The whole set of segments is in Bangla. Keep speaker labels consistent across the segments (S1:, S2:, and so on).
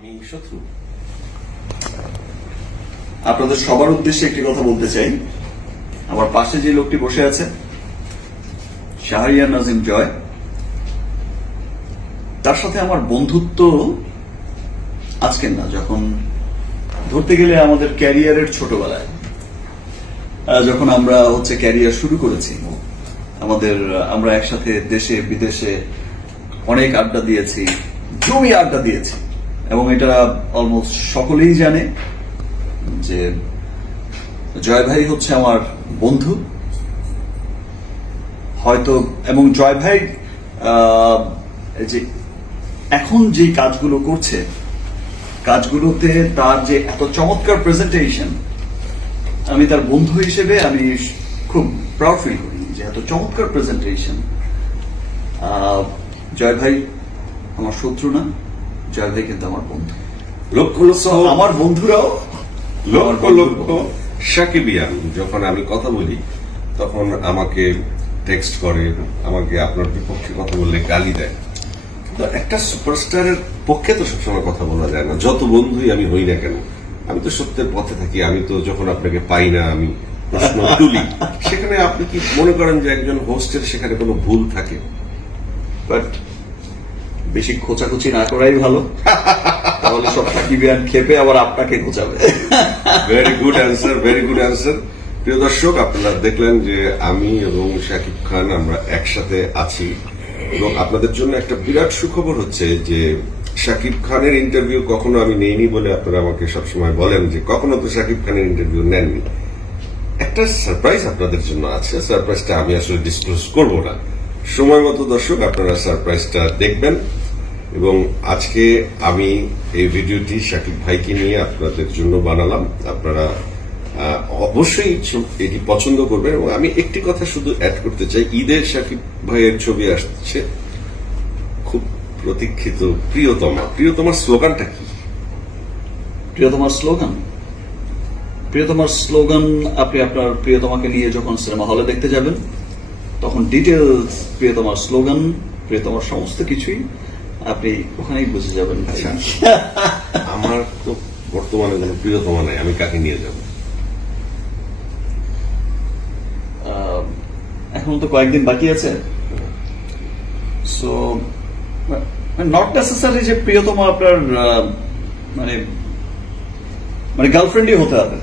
S1: আমি শত্রু
S2: আপনাদের সবার উদ্দেশ্যে একটি কথা বলতে চাই। আমার পাশে যে লোকটি বসে আছে, শাহরিয়ার নাজিম জয়। তার সাথে আমার বন্ধুত্ব আজকের না, যখন ধরতে গেলে আমাদের ক্যারিয়ারের ছোটবেলায়। যখন আমরা হচ্ছে ক্যারিয়ার শুরু করেছি, আমাদের, আমরা একসাথে দেশে, বিদেশে অনেক আড্ডা দিয়েছি, জমি আড্ডা দিয়েছি। এবং এটা অলমোস্ট সকলেই জানে যে জয় ভাই হচ্ছে আমার বন্ধু। হয়তো, এবং জয় ভাই যে এখন যে কাজগুলো করছে, কাজগুলোতে তার যে এত চমৎকার প্রেজেন্টেশন আমি তার বন্ধু হিসেবে আমি খুব প্রাউড ফিল করি যে এত চমৎকার প্রেজেন্টেশন জয় ভাই, আমার শত্রু না। ভাই কিন্তু আমার বন্ধু।
S1: লক্ষ লক্ষ
S2: আমার বন্ধুরাও
S1: লক্ষ লক্ষ সাকিবিয়ান যখন আমি কথা বলি তখন আমাকে টেক্সট করে আমাকে আপনার বিপক্ষে কথা বললে গালি দেয়। কিন্তু একটা সুপারস্টারের পক্ষে তো সবসময় কথা বলা যায় না। যত বন্ধুই আমি হই না কেন আমি তো সত্যের পথে থাকি আমি তো যখন আপনাকে পাই না আমি প্রশ্ন তুলি সেখানে আপনি কি মনে করেন যে একজন হোস্টের সেখানে কোনো ভুল থাকে?
S2: বাট বেশি খোঁচাখুচি না করাই ভালো। তাহলে সব সাকিবিয়ান খেপে আবার আপনাকে খোঁচাবে।
S1: Very good answer very good answer প্রিয় দর্শক, আপনারা দেখলেন যে আমি এবং শাকিব খান আমরা একসাথে আছি। এবং আপনাদের জন্য একটা বিরাট সুখবর হচ্ছে যে শাকিব খানের ইন্টারভিউ কখনো আমি নেইনি বলে আপনারা আমাকে সবসময় বলেন যে কখনো তো শাকিব খানের ইন্টারভিউ নেননি। একটা সারপ্রাইজ আপনাদের জন্য আছে। সারপ্রাইজটা আমি আসলে ডিসক্লোজ করব না। সময় মতো দর্শক, আপনারা সারপ্রাইজটা দেখবেন। এবং আজকে আমি এই ভিডিওটি শাকিব ভাইকে নিয়ে আপনাদের জন্য বানালাম। আপনারা অবশ্যই এটি পছন্দ করবেন। এবং আমি একটি কথা শুধু অ্যাড করতে চাই। ঈদের শাকিব ভাইয়ের ছবি আসছে। খুব প্রতীক্ষিত প্রিয়তমা। প্রিয়তমার স্লোগানটা কি?
S2: প্রিয়তমার স্লোগান? প্রিয়তমার স্লোগান আপনি আপনার প্রিয়তমাকে নিয়ে যখন সিনেমা হলে দেখতে যাবেন তখন ডিটেলস প্রিয়তমার স্লোগান প্রিয়তমার সমস্ত কিছুই আপনি ওখানেই বুঝে যাবেন
S1: আচ্ছা। আমার তো বর্তমানে কোনো প্রিয়তমা নাই আমি কাকে নিয়ে যাব?
S2: এখন তো কয়েকদিন বাকি আছে। সো নট নেসেসারি যে প্রিয়তমা আপনার মানে মানে গার্লফ্রেন্ডই হতে হবে।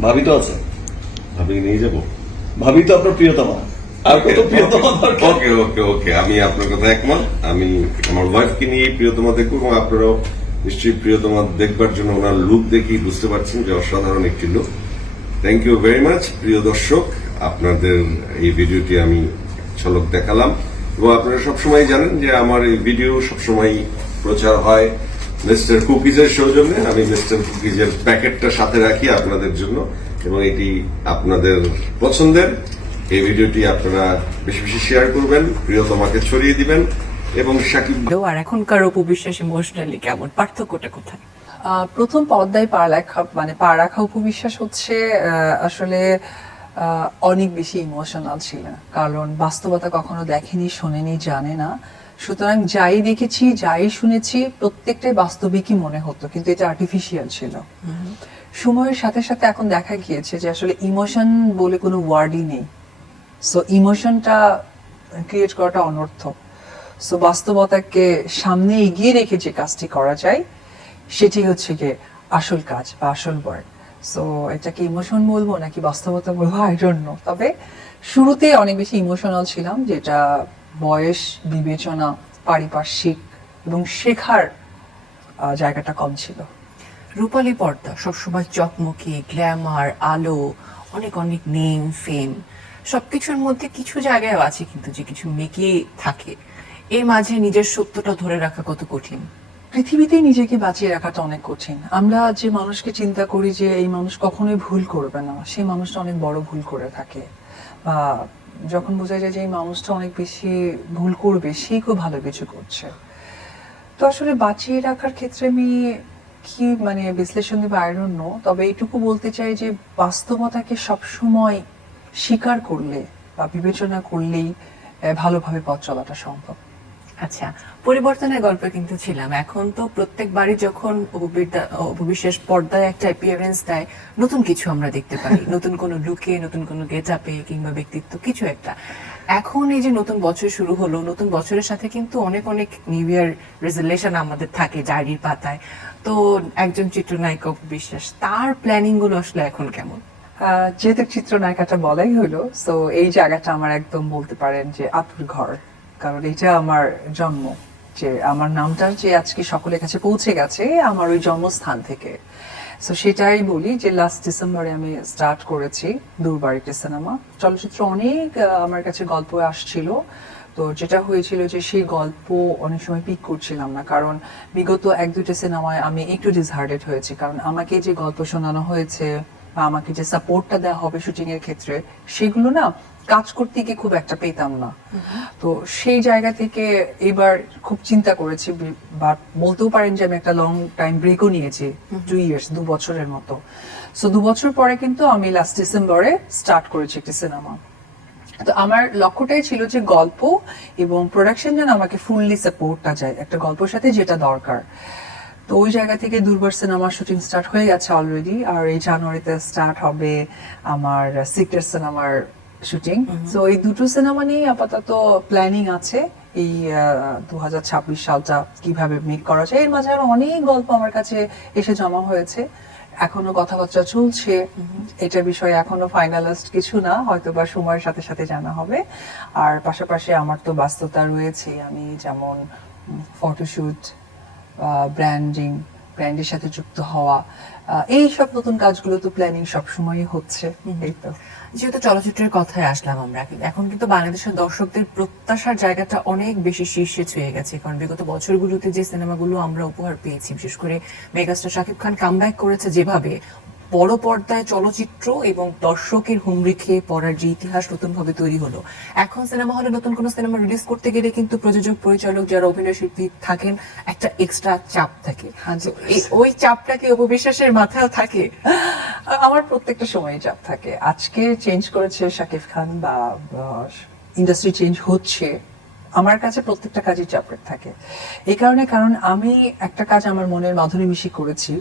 S2: ভাবি তো আছে।
S1: ভাবি নিয়ে যাব?
S2: ভাবি তো আপনার প্রিয়তমা। আর কত প্রিয়তমা দরকার।
S1: ওকে ওকে ওকে আমি আপনার কথা একমত। আমি আমার ওয়াইফকে নিয়ে প্রিয়তমা দেখব এবং আপনারাও নিশ্চয়ই প্রিয়তমা দেখবার জন্য ওনার লুক দেখেই বুঝতে পারছেন যে অসাধারণ একটি look thank you very much প্রিয় দর্শক। আপনাদের এই ভিডিওটি আমি ঝলক দেখালাম। এবং আপনারা সবসময় জানেন যে আমার এই ভিডিও সবসময় প্রচার হয় মিস্টার কুকিজের সৌজন্যে। আমি মিস্টার কুকিজের প্যাকেটটা সাথে রাখি আপনাদের জন্য এবং এটি আপনাদের পছন্দের। এই ভিডিওটি আপনারা বেশি বেশি শেয়ার করবেন প্রিয়তমাকে ছড়িয়ে দিবেন এবং সাকিব
S3: আর এখনকার উপবিশ্বাস ইমোশনালি কেমন? পার্থক্যটা কোথায়?
S4: প্রথম পর্দায় পা রাখা মানে পা রাখা উপবিশ্বাস হচ্ছে আহ, আসলে অনেক বেশি ইমোশনাল ছিল। কারণ বাস্তবতা কখনো দেখেনি শোনেনি জানে না। সুতরাং যাই দেখেছি যাই শুনেছি প্রত্যেকটাই বাস্তবিকই মনে হতো কিন্তু এটা আর্টিফিশিয়াল ছিল। সময়ের সাথে সাথে এখন দেখা গিয়েছে যে আসলে ইমোশন বলে কোনো ওয়ার্ডই নেই। সো ইমোশনটা ক্রিয়েট করাটা অনর্থক সো বাস্তবতাকে সামনে এগিয়ে রেখে যে কাজটি করা যায়, সেটি হচ্ছে গিয়ে আসল কাজ বা আসল ওয়ার্ড সো এটাকে ইমোশন বলব নাকি বাস্তবতা বলব? আই ডোন্ট নো তবে শুরুতে অনেক বেশি ইমোশনাল ছিলাম, যেটা বয়স, বিবেচনা, পারিপার্শ্বিক এবং শেখার জায়গাটা কম ছিল।
S3: রূপালী পর্দা, সবসময় চকমকি গ্ল্যামার আলো, অনেক অনেক নেম ফেম সবকিছুর মধ্যে কিছু জায়গায় আছে কিন্তু যে কিছু মেকে থাকে। এর মাঝে নিজের সত্যটা ধরে রাখা কত কঠিন।
S4: পৃথিবীতেই নিজেকে বাঁচিয়ে রাখাটা অনেক কঠিন। আমরা যে মানুষকে চিন্তা করি যে এই মানুষ কখনোই ভুল করবে না, সেই মানুষটা অনেক বড় ভুল করে থাকে। বা যখন বোঝা যায় যে এই মানুষটা অনেক বেশি ভুল করবে সেই খুব ভালো কিছু করছে। তো আসলে বাঁচিয়ে রাখার ক্ষেত্রে আমি কি মানে বিশ্লেষণ দেবো? আয়রন নো তবে এইটুকু বলতে চাই যে বাস্তবতাকে সবসময় স্বীকার করলে বা বিবেচনা করলেই ভালোভাবে পথ চলাটা সম্ভব।
S3: আচ্ছা পরিবর্তনের গল্প কিন্তু ছিলাম। এখন তো প্রত্যেকবারই যখন অপবিশ্বাস পর্দায় একটা অ্যাপিয়ারেন্স দেয় নতুন কিছু আমরা দেখতে পাই। নতুন কোনো লুকে নতুন কোনো গেট আপে কিংবা ব্যক্তিত্ব কিছু একটা। এখন এই যে নতুন বছর শুরু হলো নতুন বছরের সাথে কিন্তু অনেক অনেক নিউ ইয়ার রেজুলেশন আমাদের থাকে ডায়েরির পাতায়। তো একজন চিত্রনায়িকা অপবিশ্বাস তার প্ল্যানিংগুলো আসলে এখন কেমন?
S4: যেহেতু চিত্রনায়িকাটা বলাই হলো তো এই জায়গাটা আমার একদম বলতে পারেন যে আপুর ঘর, কারণ এটা আমার জন্ম, যে আমার নামটা যে আজকে সকলের কাছে পৌঁছে গেছে, আমার ওই জন্মস্থান থেকে। তো সেটাই বলি যে লাস্ট ডিসেম্বরে আমি স্টার্ট করেছি দূরবাড়িতে সিনেমা চলচ্চিত্র অনেক আমার কাছে গল্প আসছিল। তো যেটা হয়েছিল যে সেই গল্প অনেক সময় পিক করছিলাম না, কারণ বিগত এক দুটো সিনেমায় আমি একটু ডিসহার্টেড হয়েছি, কারণ আমাকে যে গল্প শোনানো হয়েছে বা আমাকে যে সাপোর্টটা দেওয়া হবে শুটিং এর ক্ষেত্রে, সেগুলো না কাজ করতে গিয়ে খুব একটা পেতাম না। তো সেই জায়গা থেকে এবার খুব চিন্তা করেছি, বা বলতেও পারেন যে আমি একটা লং টাইম ব্রেকও নিয়েছি টু ইয়ার্স দু বছরের মতো। সো দু বছর পরে কিন্তু আমি লাস্ট ডিসেম্বরে স্টার্ট করেছি একটি সিনেমা তো আমার লক্ষ্যটাই ছিল যে গল্প এবং প্রোডাকশন যেন আমাকে ফুললি সাপোর্টটা যায়, একটা গল্পের সাথে যেটা দরকার। তো ওই জায়গা থেকে দুর্বার সিনেমার শুটিং স্টার্ট হয়ে গেছে অলরেডি আর এই জানুয়ারিতে স্টার্ট হবে আমার সিক্রেট সিনেমার শুটিং তো এই দুটো সিনেমা নিয়ে আপাতত প্ল্যানিং আছে এই দু হাজার ছাব্বিশ সালটা কীভাবে মেক করা যায়। এর মাঝে আরও অনেক গল্প আমার কাছে এসে জমা হয়েছে। এখনও কথাবার্তা চলছে। এটা বিষয়ে এখনও ফাইনালিস্ট কিছু না হয়তো বা সময়ের সাথে সাথে জানা হবে। আর পাশাপাশি আমার তো ব্যস্ততা রয়েছে আমি যেমন ফটোশুট ব্র্যান্ডিং ব্র্যান্ডের সাথে যুক্ত হওয়া এই সব নতুন কাজগুলো তো প্ল্যানিং সবসময়ই হচ্ছে এই তো।
S3: যেহেতু চলচ্চিত্রের কথায় আসলাম আমরা কিন্তু এখন কিন্তু বাংলাদেশের দর্শকদের প্রত্যাশার জায়গাটা অনেক বেশি শীর্ষে ছুঁয়ে গেছে কারণ বিগত বছরগুলোতে যে সিনেমাগুলো আমরা উপহার পেয়েছি বিশেষ করে মেগাস্টার শাকিব খান কামব্যাক করেছে যেভাবে বড় পর্দায় চলচ্চিত্র এবং দর্শকের হুমড়ি খেয়ে পড়ার যে ইতিহাস নতুন ভাবে তৈরি হলো। এখন সিনেমা হলে নতুন কোনো সিনেমা রিলিজ করতে গেলে কিন্তু প্রযোজক পরিচালক যারা অভিনয় শিল্পী থাকেন একটা এক্সট্রা চাপ থাকে। ওই চাপটা কি অপবিশ্বাসের মাথায় থাকে?
S4: আমার প্রত্যেকটা সময় চাপ থাকে। আজকে চেঞ্জ করেছে শাকিব খান বা ইন্ডাস্ট্রি চেঞ্জ হচ্ছে। আমার কাছে প্রত্যেকটা কাজই চাপের থাকে। এই কারণে কারণ আমি একটা কাজ আমার মনের মাধুরী মিশি করেছি।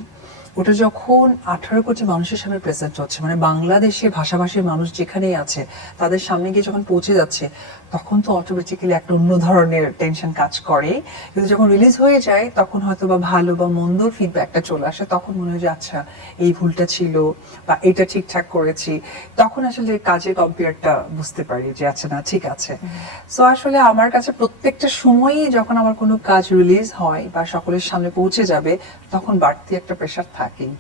S4: ওটা যখন আঠারো কোটি মানুষের সামনে প্রেজেন্ট হচ্ছে মানে বাংলাদেশে ভাষাভাষীর মানুষ যেখানেই আছে, তাদের সামনে গিয়ে যখন পৌঁছে যাচ্ছে তখন তো অটোমেটিক্যালি একটা অন্য ধরনের টেনশন কাজ করে। কিন্তু যখন রিলিজ হয়ে যায় তখন হয়তো বা ভালো বা মন্দর ফিডব্যাকটা চলে আসে। তখন মনে হয় যে আচ্ছা এই ভুলটা ছিল বা এটা ঠিকঠাক করেছি। তখন আসলে কাজের কম্পেয়ারটা বুঝতে পারি যে আচ্ছা না ঠিক আছে। সো আসলে আমার কাছে প্রত্যেকটা সময়ই যখন আমার কোনো কাজ রিলিজ হয় বা সকলের সামনে পৌঁছে যাবে তখন বাড়তি একটা প্রেশার থাকেই।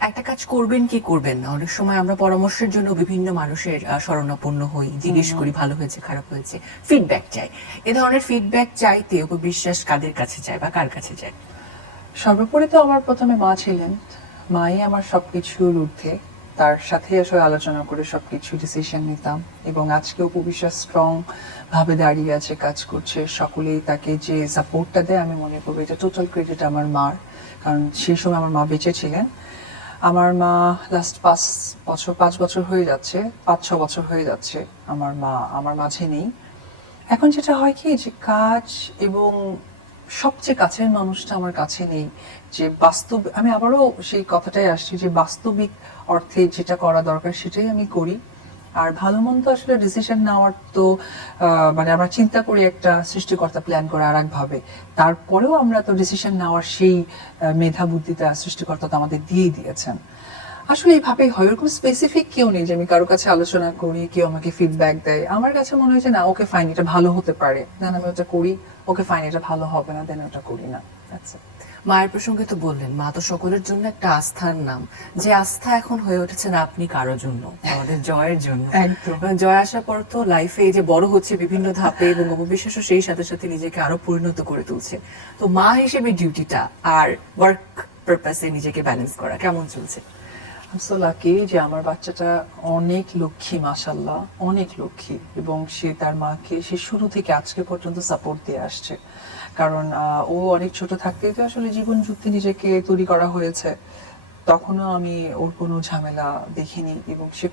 S3: একটা কাজ করবেন কি করবেন না? অনেক সময় আমরা পরামর্শের জন্য বিভিন্ন মানুষের শরণাপন্ন হই। জিজ্ঞেস করি ভালো হয়েছে খারাপ হয়েছে? ফিডব্যাক চাই। এ ধরনের ফিডব্যাক চাইতে উপবিশ্বাস কাদের কাছে যায় বা কার কাছে যায়
S4: সর্বোপরি তো আমার প্রথমে মা ছিলেন। মাই আমার সবকিছুর ঊর্ধ্বে। তার সাথে আসলে আলোচনা করে সবকিছু ডিসিশন নিতাম এবং আজকে উপবিশ্বাস স্ট্রং ভাবে দাঁড়িয়ে আছে কাজ করছে। সকলেই তাকে যে সাপোর্টটা দেয় আমি মনে করব এটা টোটাল ক্রেডিট আমার মার। কারণ সেই সময় আমার মা বেঁচে ছিলেন। আমার মা লাস্ট পাঁচ বছর পাঁচ বছর হয়ে যাচ্ছে, পাঁচ, ছ বছর হয়ে যাচ্ছে আমার মা, আমার মাঝে নেই। এখন যেটা হয় কি যে কাজ এবং সবচেয়ে কাছের মানুষটা আমার কাছে নেই। যে বাস্তব, আমি আবারও সেই কথাটাই আসছি যে বাস্তবিক অর্থে যেটা করা দরকার সেটাই আমি করি। আর ভালো মন্দ আসলে ডিসিশন নেওয়ার তো মানে আমরা চিন্তা করি একটা সৃষ্টিকর্তা প্ল্যান করে আর একভাবে তারপরেও আমরা তো ডিসিশন নেওয়ার সেই মেধা বুদ্ধিটা সৃষ্টিকর্তা তো আমাদের দিয়েই দিয়েছেন। আসলে এইভাবেই হয় ওরকম স্পেসিফিক কেউ নেই যে আমি কারও কাছে আলোচনা করি কেউ আমাকে ফিডব্যাক দেয়। আমার কাছে মনে হয় যে না ওকে ফাইন এটা ভালো হতে পারে। দেন আমি ওটা করি ওকে ফাইন এটা ভালো হবে না। দেন ওটা করি না।
S3: মায়ের প্রসঙ্গে তো বললেন মা তো সকলের জন্য একটা আস্থার নাম। যে আস্থা এখন হয়ে উঠেছে না আপনি কারও জন্য আমাদের জয়ের জন্য। জয় আসার পর তো লাইফে যে বড় হচ্ছে বিভিন্ন ধাপে এবং অববিশ্বাসও সেই সাথে সাথে নিজেকে আরও পরিণত করে তুলছে। তো মা হিসেবে ডিউটিটা আর ওয়ার্ক পারপাসে নিজেকে ব্যালেন্স করা কেমন চলছে?
S4: Lucky যে আমার বাচ্চাটা অনেক লক্ষ্মী মাসাল্লাহ অনেক লক্ষ্মী এবং সে তার মাকে সে শুরু থেকে আজকে পর্যন্ত সাপোর্ট দিয়ে আসছে। কারণ ও অনেক ছোট থাকতেই তো আসলে জীবন যুক্তি নিজেকে তৈরি করা হয়েছে, তখনও আমি ওর কোনো ঝামেলা দেখিনি এবং সে